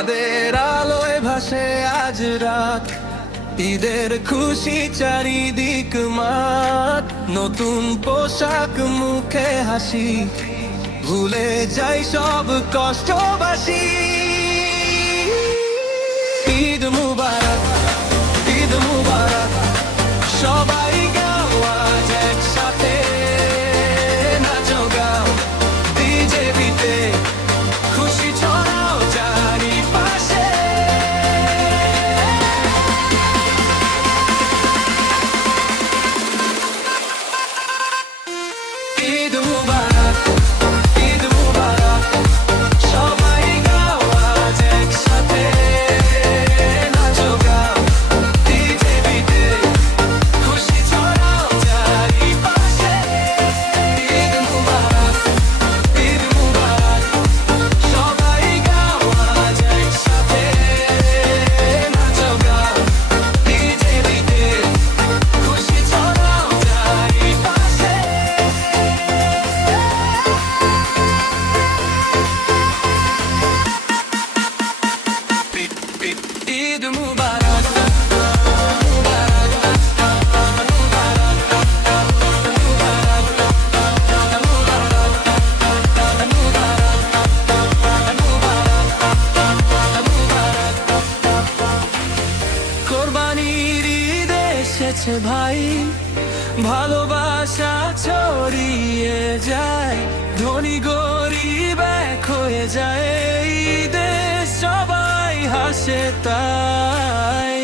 চাঁদের আলোয় ভাসে আজ রাত, ঈদের খুশি চারিদিক মাত, নতুন পোশাক মুখে হাসি, ভুলে যাই সব কষ্টবাসী। ঈদ মুবারক, ঈদ মুবারক, সবাই গাও আজ একসাথে, নাচো গাও ডিজে বিতে, খুশি ছড়াও চারিপাশে। ঈদ মুবারক, ঈদ মুবারক, সবাই গাও আজ একসাথে, নাচো গাও ডিজে বিতে, খুশি ছড়াও চারিপাশে। ঈদ মুবারক, ঈদ মুবারক, সবাই গাও আজ একসাথে, নাচো গাও ডিজে বিতে, খুশি ছড়াও চারিপাশে। ঈদ মুবারক, কোরবানির ঈদ এসেছে ভাই, ভালোবাসা ছড়িয়ে যায়, ধনী গরিব এক হয়ে যায়, ঈদে সবাই হাসে তাই।